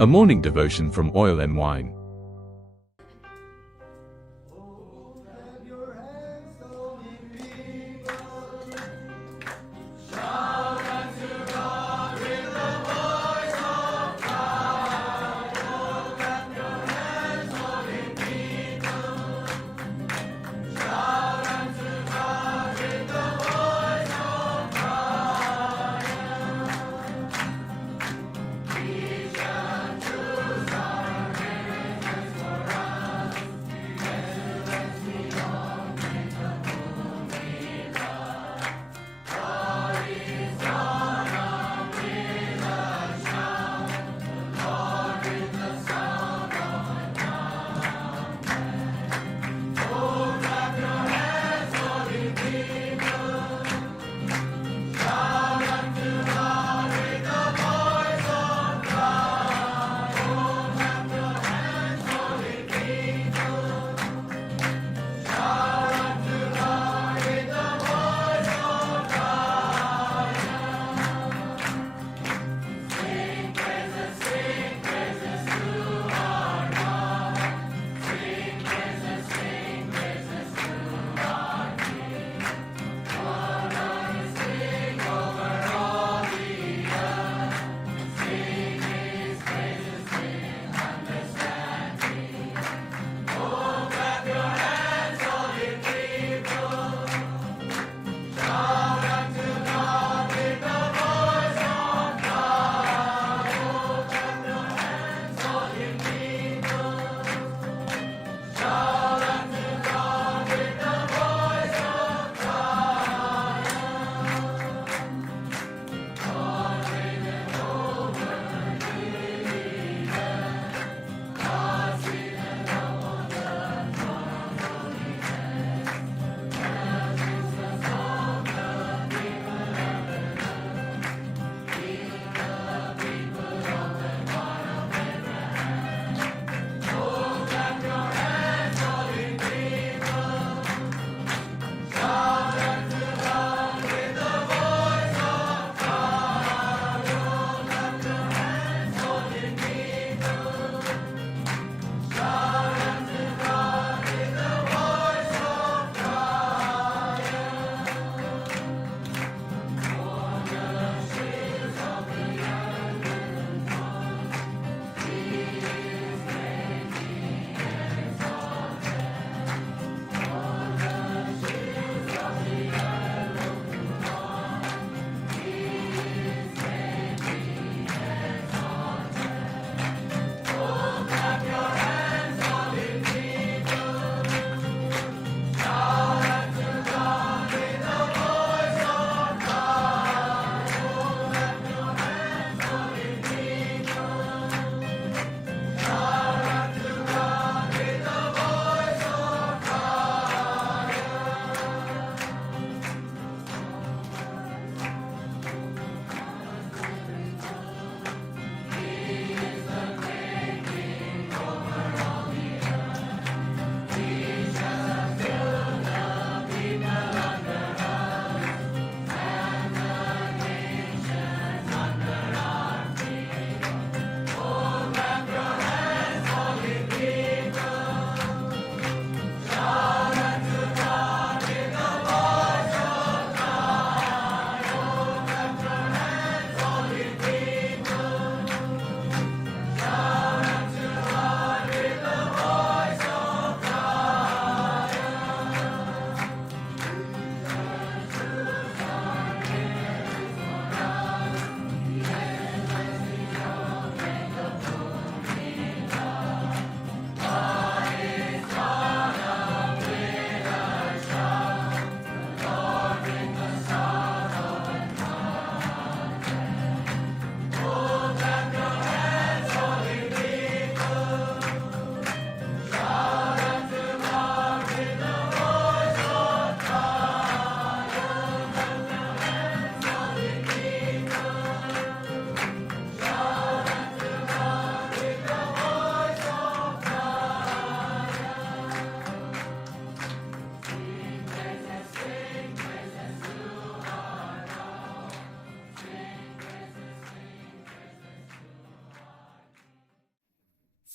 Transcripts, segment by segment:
A morning devotion from Oil and Wine.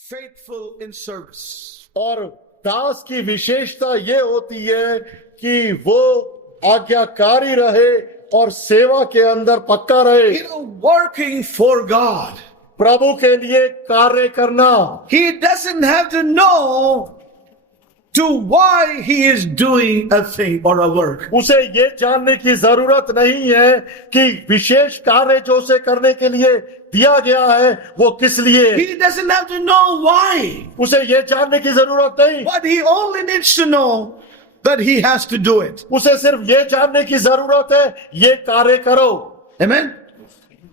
faithful in service. और दास की विशेषता ये होती है कि वो आज्ञाकारी रहे और सेवा के अंदर पक्का रहे, Working for God. प्रभु के लिए कार्य करना। He doesn't have to know to why he is doing a thing or a work. उसे ये जानने की जरूरत नहीं है कि विशेष कार्य जो उसे करने के लिए दिया गया है वो किस लिए। He doesn't have to know why. उसे ये जानने की जरूरत नहीं, But he only needs to know that he has to do it. उसे सिर्फ ये जानने की जरूरत है ये कार्य करो। Amen.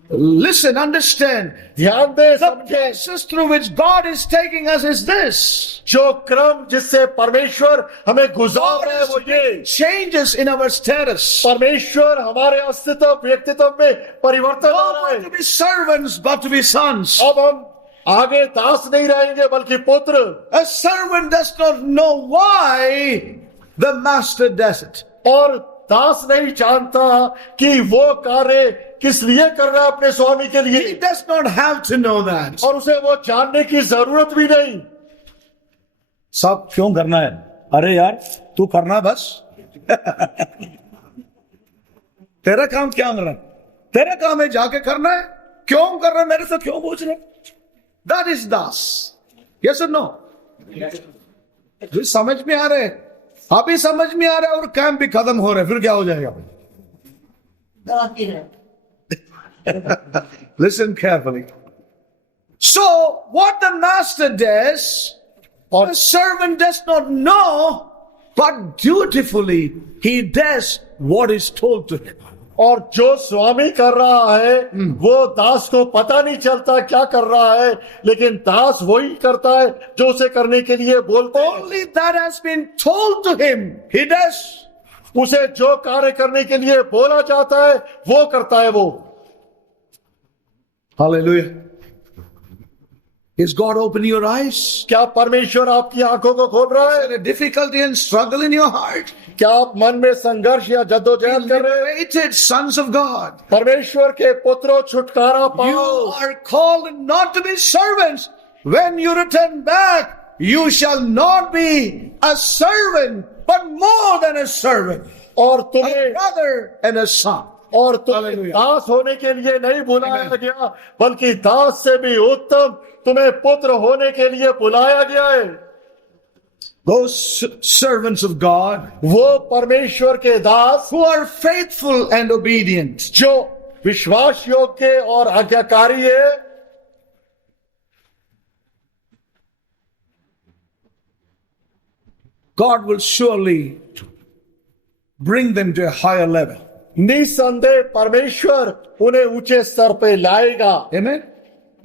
Listen, understand. ध्यान दे, The समझे। process through which God is taking us is this. जो क्रम जिससे परमेश्वर हमें गुजार रहे हैं वो ये, Changes in our status. परमेश्वर हमारे अस्तित्व व्यक्तित्व में परिवर्तन No आ रहा more है। to be servants, but to be sons. अब हम आगे दास नहीं रहेंगे बल्कि पुत्र। A servant does not know why the master does it. और दास नहीं जानता कि वो कार्य किस लिए कर रहा है अपने स्वामी के He लिए, does not have to know that. और उसे वो जानने की जरूरत भी नहीं। सब क्यों करना है? अरे यार तू करना बस। तेरा काम क्या करना है? तेरा काम है जाके करना है। क्यों कर रहा है? मेरे से क्यों पूछ रहे? That is das. Yes or no? भी समझ में आ रहे, अभी समझ में आ रहा है और काम भी खत्म हो रहे, फिर क्या हो जाएगा? Listen carefully. So what the master does, the servant does not know, but dutifully he does what is told to him. और जो स्वामी कर रहा है वो दास को पता नहीं चलता क्या कर रहा है, लेकिन दास वही करता है जो उसे करने के लिए बोलते हैं। Only that has been told to him, he does. उसे जो कार्य करने के लिए बोला जाता है वो करता है वो। Hallelujah. Is God opening your eyes? क्या परमेश्वर आपकी आंखों को खोल रहा Is है? there a difficulty and struggle in your heart? क्या आप मन में संघर्ष या जद्दोजहद कर रहे हैं? Liberated sons of God. परमेश्वर के पुत्रों छुटकारा You पाओ। are called not to be servants. When you return back, you shall not be a servant, but more than a servant. और A तुम्हें brother and a son. और तुम्हें Hallelujah. दास होने के लिए नहीं बुलाया गया, बल्कि दास से भी उत्तम तुम्हें पुत्र होने के लिए बुलाया गया है। Those servants of God वो परमेश्वर के दास who are faithful and obedient. जो विश्वास योग्य और आज्ञाकारी है, God will surely bring them to a higher level. निसंदेह परमेश्वर उन्हें ऊंचे स्तर पे लाएगा। Amen.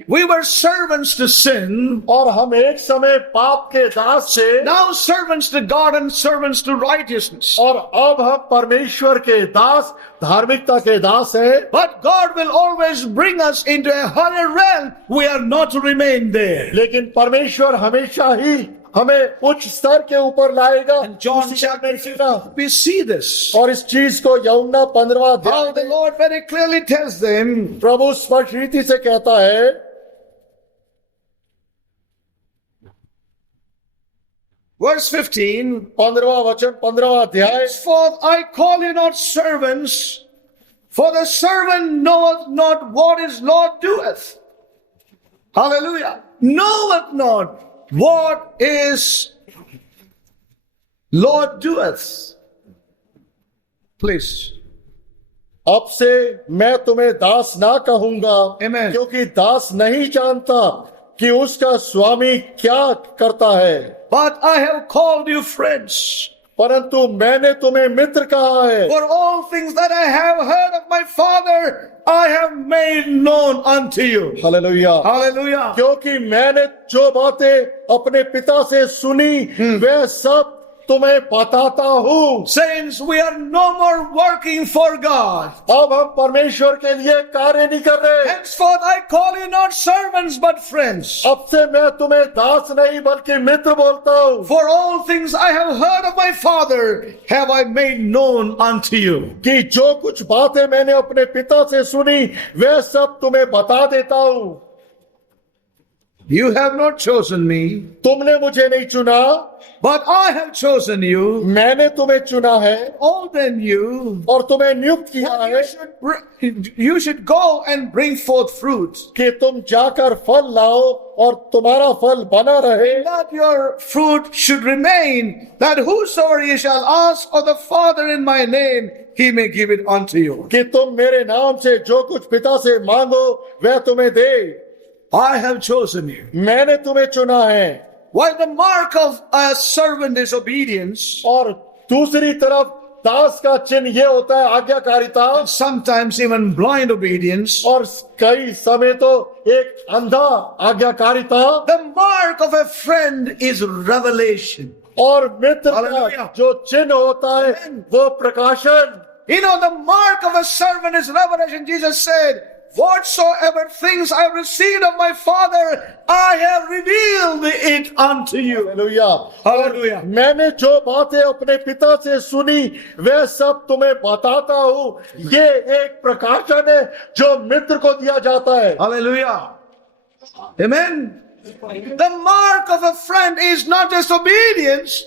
We were servants to sin, और हम एक समय पाप के दास थे, now servants to God and servants to righteousness. और अब हम परमेश्वर के दास, धार्मिकता के दास हैं। But God will always bring us into a higher realm. We are not to remain there. लेकिन परमेश्वर हमेशा ही हमें उच्च स्तर के ऊपर लाएगा। And John उसी chapter में सीखना। 15, we see this. और इस चीज को यूहन्ना 15वां How अध्याय the में Lord very clearly tells them, प्रभु स्पष्ट रीति से कहता है, verse 15, 15वां वचन 15वां अध्याय, henceforth I call you not servants, for the servant knoweth not what his Lord doeth. Hallelujah. Knoweth not what his Lord doeth. Please. अब से मैं तुम्हें दास ना कहूंगा, Amen. क्योंकि दास नहीं जानता कि उसका स्वामी क्या करता है, But I have called you friends. परंतु मैंने तुम्हें मित्र कहा है। For all things that I have heard of my Father, I have made known unto you. Hallelujah. Hallelujah. क्योंकि मैंने जो बातें अपने पिता से सुनी वे सब तुम्हें बताता हूँ। Saints, we are no more working for God. अब हम परमेश्वर के लिए कार्य नहीं कर रहे। Henceforth I call you not servants but friends. अब से मैं तुम्हें दास नहीं बल्कि मित्र बोलता हूँ। For all things I have heard of my Father have I made known unto you. कि जो कुछ बातें मैंने अपने पिता से सुनी वे सब तुम्हें बता देता हूँ। You have not chosen me, तुमने मुझे नहीं चुना, but I have chosen you, मैंने तुम्हें चुना है ordained you. और तुम्हें नियुक्त किया है You should go and bring forth fruit. कि तुम जाकर फल लाओ और तुम्हारा फल बना रहे, That your fruit should remain, that whosoever ye shall ask of the Father in my name, he may give it unto you. कि तुम मेरे नाम से जो कुछ पिता से मांगो वह तुम्हें दे। I have chosen you. मैंने तुम्हें चुना है। While the mark of a servant is obedience, और दूसरी तरफ दास का चिन्ह ये होता है आज्ञाकारिता, sometimes even blind obedience, और कई समय तो एक अंधा आज्ञाकारिता, the mark of a friend is revelation. और मित्र का Hallelujah. जो चिन्ह होता है वो प्रकाशन। You know, the mark of a servant is revelation. Jesus said, whatsoever things I have received of my Father, I have revealed it unto you. Hallelujah, Hallelujah. मैंने जो बातें अपने पिता से सुनी वह सब तुम्हें बताता हूँ। ये एक प्रकाशन है जो मित्र को दिया जाता है। Hallelujah. Amen. The mark of a friend is not just obedience,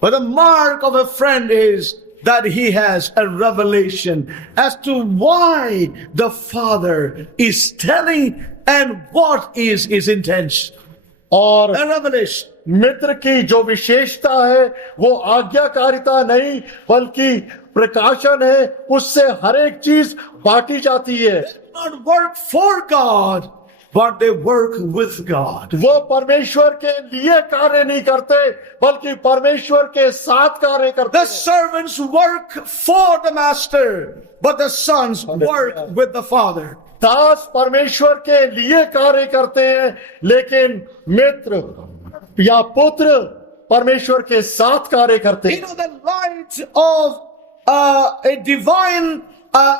but the mark of a friend is that he has a revelation as to why the Father is telling and what is his intention. और A revelation. मित्र की जो विशेषता है वो आज्ञाकारिता नहीं बल्कि प्रकाशन है, उससे हर एक चीज बांटी जाती है। Not work for God, but they work with God. वो परमेश्वर के लिए कार्य नहीं करते बल्कि परमेश्वर के साथ कार्य करते The हैं। servants work for the master, but the sons work with the Father. दास परमेश्वर के लिए कार्य करते हैं लेकिन मित्र या पुत्र परमेश्वर के साथ कार्य करते You हैं। know, the light of a divine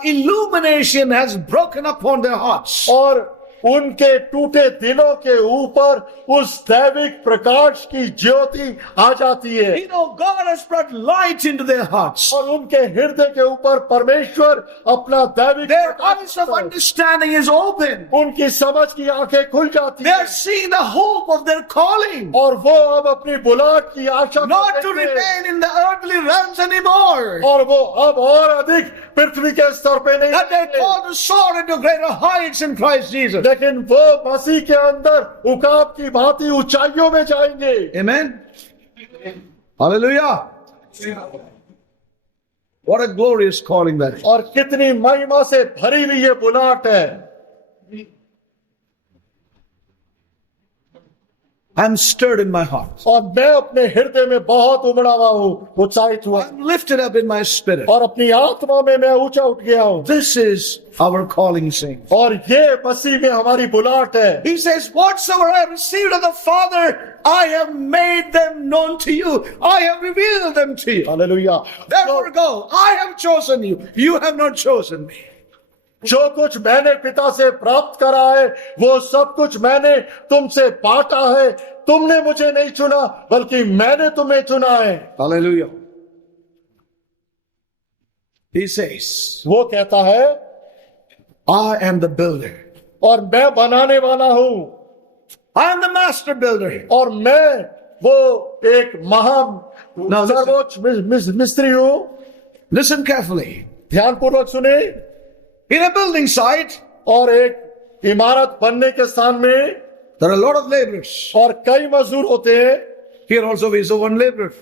illumination has broken upon their hearts. और उनके टूटे दिलों के ऊपर उस दैविक प्रकाश की ज्योति आ जाती है। You know, God has brought light into their hearts. और उनके हृदय के ऊपर परमेश्वर अपना दैविक Their प्रकाश eyes of करता है। understanding is open. उनकी समझ की आंखें खुल जाती They हैं are seeing the hope of their calling, और वो अब अपनी बुलाहट की आशा not to करते हैं remain in the earthly realms anymore. और वो अब और अधिक पृथ्वी के स्तर पे नहीं That they're रहेंगे। called to soar into greater heights in Christ Jesus. लेकिन वो मसीह के अंदर उकाब की भांति ऊंचाइयों में जाएंगे। Amen. Hallelujah. What a glorious calling that is. और कितनी महिमा से भरी हुई ये बुलाहट है। I'm stirred in my heart. और मैं अपने हृदय में बहुत उमड़ा हुआ हूँ, उत्साहित हुआ I'm lifted up in my spirit. और अपनी आत्मा में मैं ऊंचा उठ गया हूँ। This is our calling, saints. और ये मसीह में हमारी बुलाहट है। He says, whatsoever I have received of the Father, I have made them known to you. I have revealed them to you. Hallelujah. Therefore go. I have chosen you. You have not chosen me. जो कुछ मैंने पिता से प्राप्त करा है वो सब कुछ मैंने तुमसे बांटा है। तुमने मुझे नहीं चुना बल्कि मैंने तुम्हें चुना है। Hallelujah. He says, वो कहता है I am the builder. और मैं बनाने वाला हूं I am the master builder. और मैं वो एक महान Now listen. सर्वोच्च मिस्त्री हूं। Listen carefully. ध्यानपूर्वक सुने। In a building site, और एक इमारत बनने के स्थान में there are a lot of laborers. और कई मजदूर होते हैं। Here also we saw one laborer.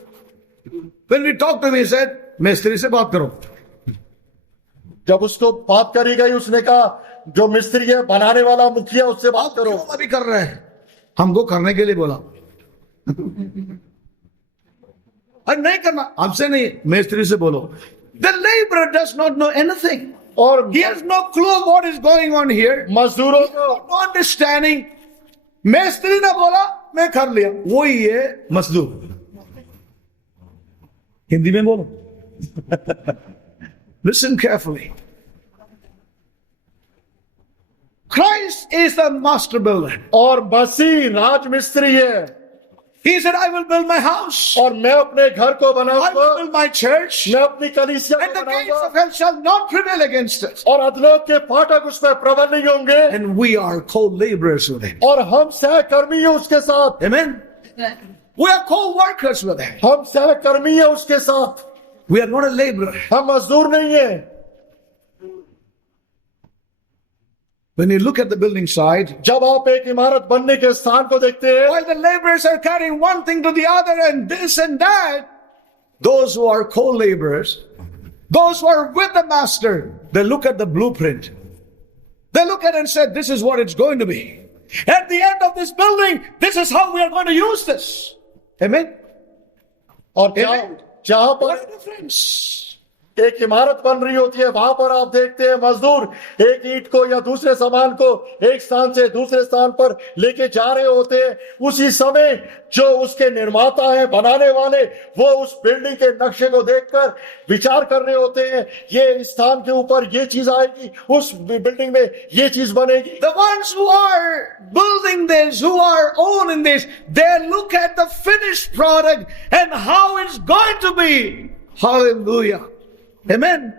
When we talked to him, he said, मिस्त्री से बात करो. जब उसको बात करी गई उसने कहा जो मिस्त्री है बनाने वाला मुखिया उससे बात करो। क्यों अभी कर रहे हैं? हमको करने के लिए बोला। अरे नहीं करना, हमसे नहीं, मिस्त्री से बोलो. The laborer does not know anything. और He has no clue what is going on here. मजदूरों को No understanding. मिस्त्री ने बोला, मैं कर लिया. वही है मजदूर. हिंदी में बोलो. Listen carefully. Christ is the master builder. और मसीह राजमिस्त्री है। He said, I will build my house. और मैं अपने घर को I will बनाऊंगा, build my church. मैं अपनी कलीसिया And को the gates बनाऊंगा of hell shall not prevail against it. और अधलोक के फाटक उस पर प्रबल नहीं होंगे। And we are co-laborers with him. और हम सहकर्मी हैं उसके साथ, Amen. We are co-workers with him. हम सहकर्मी हैं उसके साथ, We are not a laborer. हम मजदूर नहीं है। When you look at the building side, जब आप एक इमारत बनने के स्थान को देखते हैं, while the laborers are carrying one thing to the other and this and that, those who are co-laborers, those who are with the master, they look at the blueprint. They look at it and say, this is what it's going to be. At the end of this building, this is how we are going to use this. Amen. और जहां पर What a difference. एक इमारत बन रही होती है, वहां पर आप देखते हैं मजदूर एक ईंट को या दूसरे सामान को एक स्थान से दूसरे स्थान पर लेके जा रहे होते हैं। उसी समय जो उसके निर्माता हैं, बनाने वाले, वो उस बिल्डिंग के नक्शे को देखकर विचार कर रहे होते हैं, ये इस स्थान के ऊपर ये चीज आएगी, उस बिल्डिंग में ये चीज बनेगी। The ones who are building this, who are owning this, they look at the finished product and how it's going to be. Hallelujah. Amen.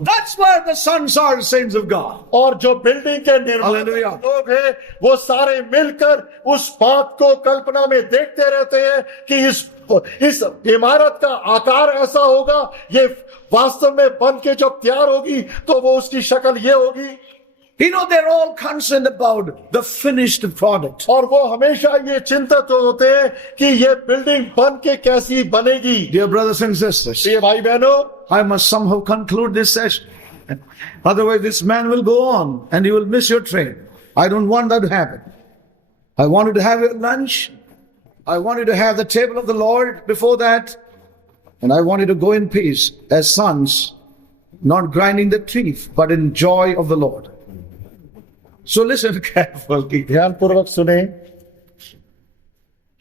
That's where the sons are, saints of God. और जो बिल्डिंग के निर्माता Hallelujah. लोग हैं, वो सारे मिलकर उस बात को कल्पना में देखते रहते हैं कि इस इमारत का आकार ऐसा होगा, ये वास्तव में बन के जब तैयार होगी तो वो उसकी शक्ल ये होगी। You know, they're all concerned about the finished product. और वो हमेशा ये चिंतित होते हैं कि ये बिल्डिंग बन के कैसी बनेगी। Dear brothers and sisters, ये भाई बहनों, I must somehow conclude this session. Otherwise, this man will go on and you will miss your train. I don't want that to happen. I want you to have your lunch. I want you to have the table of the Lord before that. And I want you to go in peace as sons, not grinding the teeth, but in joy of the Lord. So listen carefully. ध्यान पूर्वक सुने।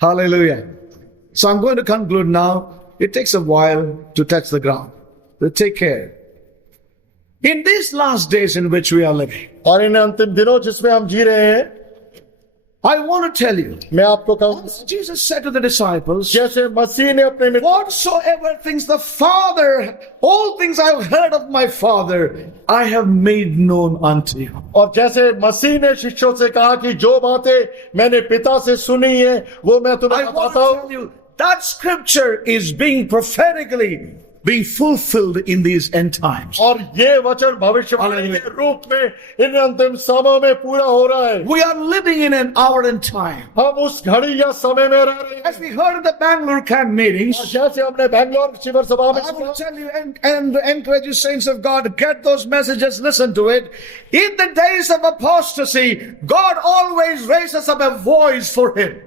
Hallelujah. So I'm going to conclude now. It takes a while to touch the ground. So take care. In these last days in which we are living, और इन अंतिम दिनों जिसमें हम जी रहे हैं, I want to tell you, मैं आपको कहूँ, Jesus said to the disciples, जैसे मसीह ने अपने मित्र, whatsoever things the Father, all things I've heard of my Father, I have made known unto you. और जैसे मसीह ने शिष्यों से कहा कि जो बातें मैंने पिता से सुनी है वो मैं तुम्हें I want बताता to हूँ। tell you, that scripture is being prophetically being fulfilled in these end times. और ये वचन भविष्यवाणी के रूप में इन अंतिम समय में पूरा हो रहा है। We are living in an hour and time. हम उस घड़ी या समय में रह रहे हैं। As we heard in the Bangalore camp meetings, और जैसे हमने बैंगलोर शिविर सभा में I सुना, will tell you and encourage you, saints of God, get those messages, listen to it. In the days of apostasy, God always raises up a voice for him.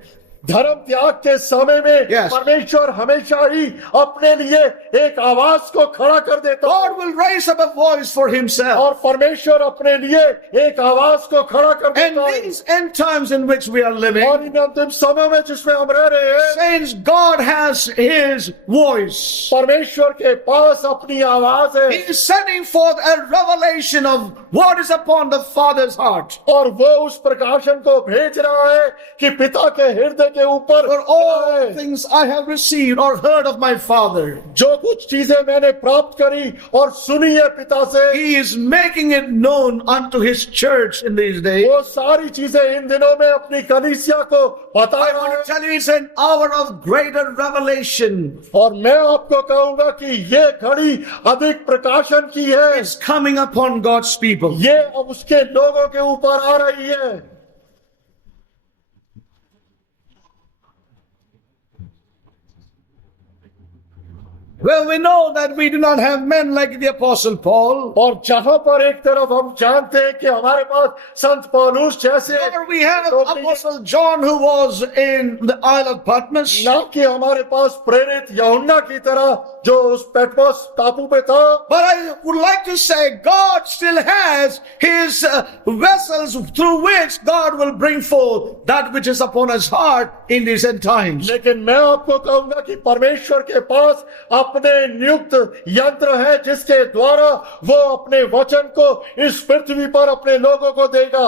धर्म त्याग के समय में Yes. परमेश्वर हमेशा ही अपने लिए एक आवाज को खड़ा कर देता है। God will raise up a voice for himself. और परमेश्वर अपने लिए एक आवाज को खड़ा कर And देता है। these end times in which we are living, और इन अंतिम समय में जिसमें हम रह रहे हैं, saints, God has his voice. परमेश्वर के पास अपनी आवाज है। He is sending forth a revelation of what is upon the Father's heart. और वो उस प्रकाशन को भेज रहा है कि पिता के हृदय के ऊपर For all things I have received or heard of my Father, जो कुछ चीजें मैंने प्राप्त करी और सुनी है पिता से, He is making it known unto His church in these days. वो सारी चीजें इन दिनों में अपनी कलीसिया को बता I रहा want है। to tell you, it's an hour of greater revelation. और मैं आपको कहूंगा कि ये घड़ी अधिक प्रकाशन की है। It's coming upon God's people. ये अब उसके लोगों के ऊपर आ रही है। Well, we know that we do not have men like the Apostle Paul. और जहां पर एक तरफ हम जानते हैं कि हमारे पास संत पौलुस जैसे, Or we have Apostle John who was in the Isle of Patmos. ना कि हमारे पास प्रेरित यूहन्ना की तरह जो उस पैटमोस टापू पे था। But I would like to say God still has His vessels through which God will bring forth that which is upon His heart in these end times. लेकिन मैं आपको कहूंगा कि परमेश्वर के पास अपने नियुक्त यंत्र है जिसके द्वारा वो अपने वचन को इस पृथ्वी पर अपने लोगों को देगा।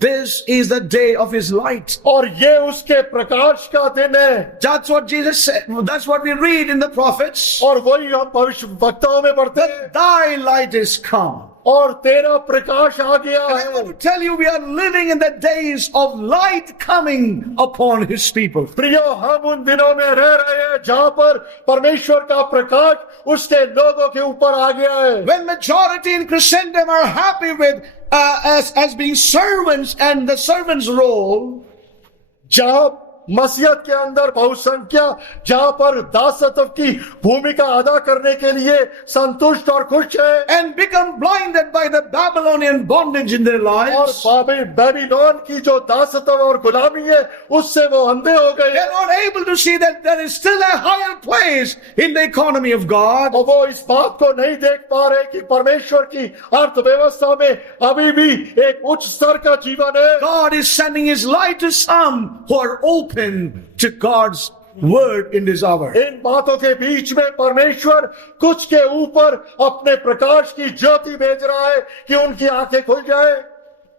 This is the day of his light. और ये उसके प्रकाश का दिन है। That's what Jesus said. That's what we read in the prophets. और वही हम भविष्य वक्ताओं में पढ़ते हैं, Thy light is come. और तेरा प्रकाश आ गया And I है। want to tell you, we are living in the days of light coming upon his people. प्रियो, हम उन दिनों में रह रहे हैं जहां पर परमेश्वर का प्रकाश उसके लोगों के ऊपर आ गया है। When majority in Christendom are happy with as being servants and the servant's role, जहां मसीहत के अंदर बहुसंख्या जहां पर दासत्व की भूमिका अदा करने के लिए संतुष्ट और खुश है, and become blinded by the Babylonian bondage in their और lives, बेबीलोन की जो दासत्व और गुलामी है उससे वो अंधे हो गए they're not able to see that there is still a higher place in the economy of God. और वो इस बात को नहीं देख पा रहे कि परमेश्वर की अर्थव्यवस्था में अभी भी एक उच्च स्तर का जीवन है। God is sending his light to some who are open to God's word in this hour. इन बातों के बीच में परमेश्वर कुछ के ऊपर अपने प्रकाश की ज्योति भेज रहा है कि उनकी आंखें खुल जाए।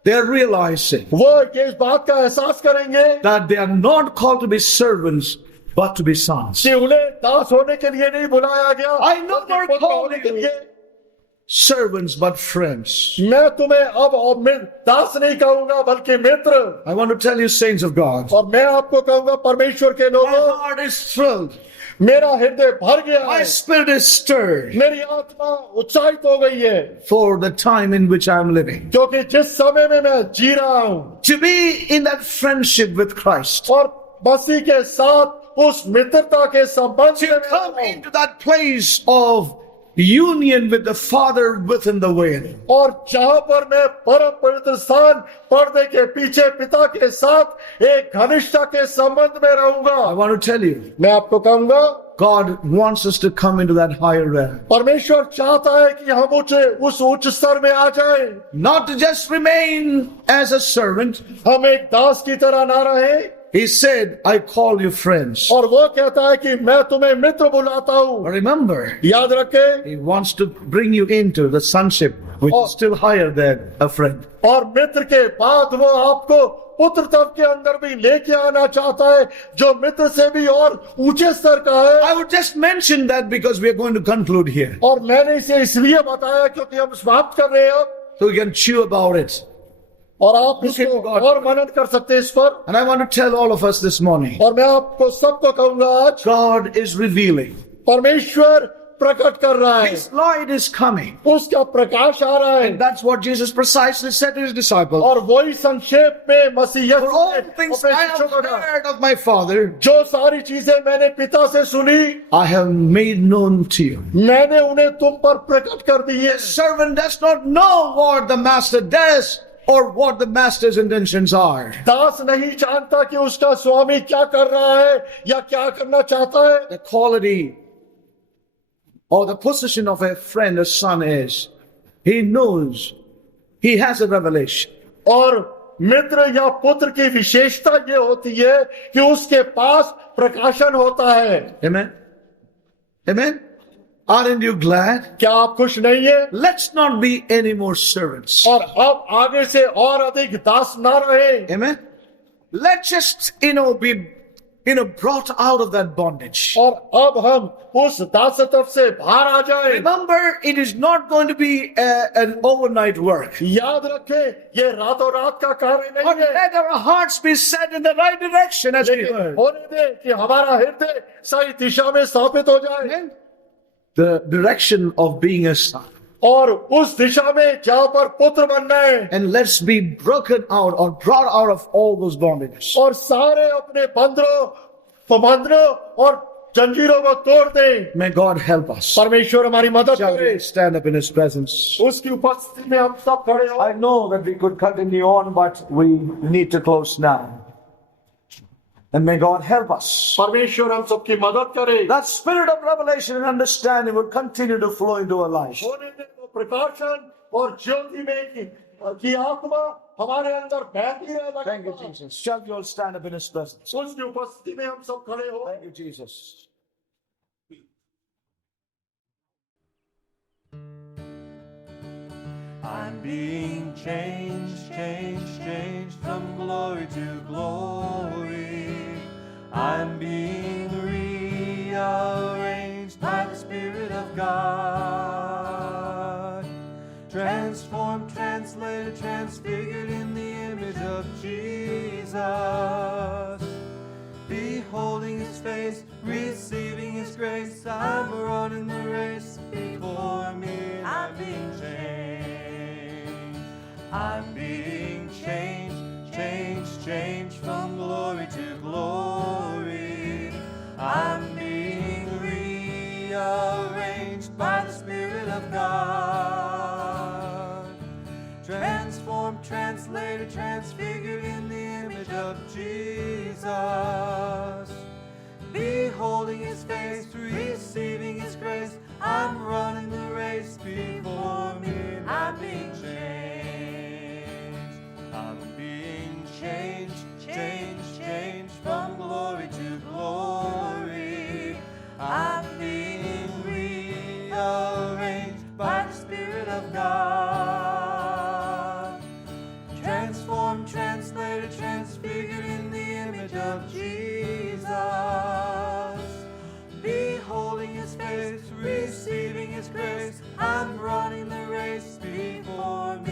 They're realizing वो ये इस बात का एहसास करेंगे that they are not called to be servants but to be sons. कि उन्हें दास होने के लिए नहीं बुलाया गया, I know बल्कि more पुत्र होने calling के लिए। servants but friends. मैं तुम्हें अब दास नहीं कहूंगा बल्कि मित्र। I want to tell you, saints of God, और मैं आपको कहूंगा परमेश्वर के my लोगों, heart is thrilled, मेरा हृदय भर गया my है, spirit is stirred मेरी आत्मा उत्साहित हो गई है, for the time in which I am living. क्योंकि जिस समय में मैं जी रहा हूं To be in that friendship with Christ, और मसीह के साथ उस मित्रता के संबंध to में come मैं हूं, into that place of union with the Father within the veil. और जहां पर मैं परम पवित्र स्थान पर्दे के पीछे पिता के साथ एक घनिष्ठता के संबंध में I रहूंगा। want to tell you, मैं आपको कहूंगा God wants us to come into that higher realm. परमेश्वर चाहता है कि हम उस उच्च स्तर में आ जाए, Not to just remain as a servant. हम एक दास की तरह ना रहे। He said, I call you friends. और वो कहता है कि मैं तुम्हें मित्र बुलाता हूं। But remember, याद रखे, he wants to bring you into the sonship, which is still higher than a friend. और मित्र के बाद वो आपको पुत्र तब के अंदर भी लेके आना चाहता है जो मित्र से भी और ऊंचे स्तर का है। I would just mention that because we are going to conclude here. और मैंने इसे इसलिए बताया क्योंकि हम समाप्त कर रहे हैं So we can chew about it. और आप इसको और मनन कर सकते हैं इस पर। And I want to tell all of us this morning, और मैं आपको सबको कहूंगा आज God is revealing. परमेश्वर प्रकट कर रहा है, His light is coming. उसका प्रकाश आ रहा है। And that's what Jesus precisely said to his disciples. और वही संक्षेप में मसीह For all यीशु ने things अपने I have शिष्यों को कहा, heard of my Father, जो सारी चीजें मैंने पिता से सुनी I have made known to you. मैंने उन्हें तुम पर प्रकट कर दी है। The servant does not know what the master does or what the master's intentions are. दास नहीं जानता कि उसका स्वामी क्या कर रहा है या क्या करना चाहता है। The quality or the position of a friend, a son is, he knows, he has a revelation. और मित्र या पुत्र की विशेषता ये होती है कि उसके पास प्रकाशन होता है। Amen? Amen? Aren't you glad? क्या आप खुश नहीं है? Let's not be any more servants. और अब आगे से और अधिक दास ना रहे। Amen? Let's just, be brought out of that bondage. और अब हम उस दासत्व से बाहर आ जाए। Remember, it is not going to be an overnight work. याद रखें, ये रातों रात का कार्य But नहीं है। let our hearts be set in the right direction as we लेकिन heard. होने दे कि हमारा हृदय सही दिशा में स्थापित हो जाए। Amen? The direction of being a son. और उस दिशा में जहां पर पुत्र बनना है। And let's be broken out or brought out of all those bondages. और सारे अपने बंधनों और जंजीरों को तोड़ दें। May God help us. परमेश्वर हमारी मदद Shall करे। we stand up in His presence? उसकी उपस्थिति में हम सब खड़े हो। I know that we could continue on, but we need to close now. And may God help us. परमेश्वर हम सबकी मदद करे। That spirit of revelation and understanding will continue to flow into our lives. होने दे तो प्रकाशन और ज्योति में की आत्मा हमारे अंदर बहती रहे। Thank you, Jesus. Shall we all stand up in His presence? उसकी उपस्थिति में हम सब खड़े हो। Thank you, Jesus. I'm being changed, changed, changed glory to glory. I'm being rearranged by the Spirit of God. Transformed, translated, transfigured in the image of Jesus. Beholding His face, receiving His grace, I'm running the race before me. I'm being changed. I'm being changed, changed, changed from glory to glory. I'm being rearranged by the Spirit of God. Transformed, translated, transfigured in the image of Jesus. Beholding His face, receiving His grace, I'm running the race before me. I'm being changed. I'm being changed, changed, changed from glory to glory. I'm being rearranged by the Spirit of God. Transformed, translated, transfigured in the image of Jesus. Beholding His face, receiving His grace, I'm running the race before me.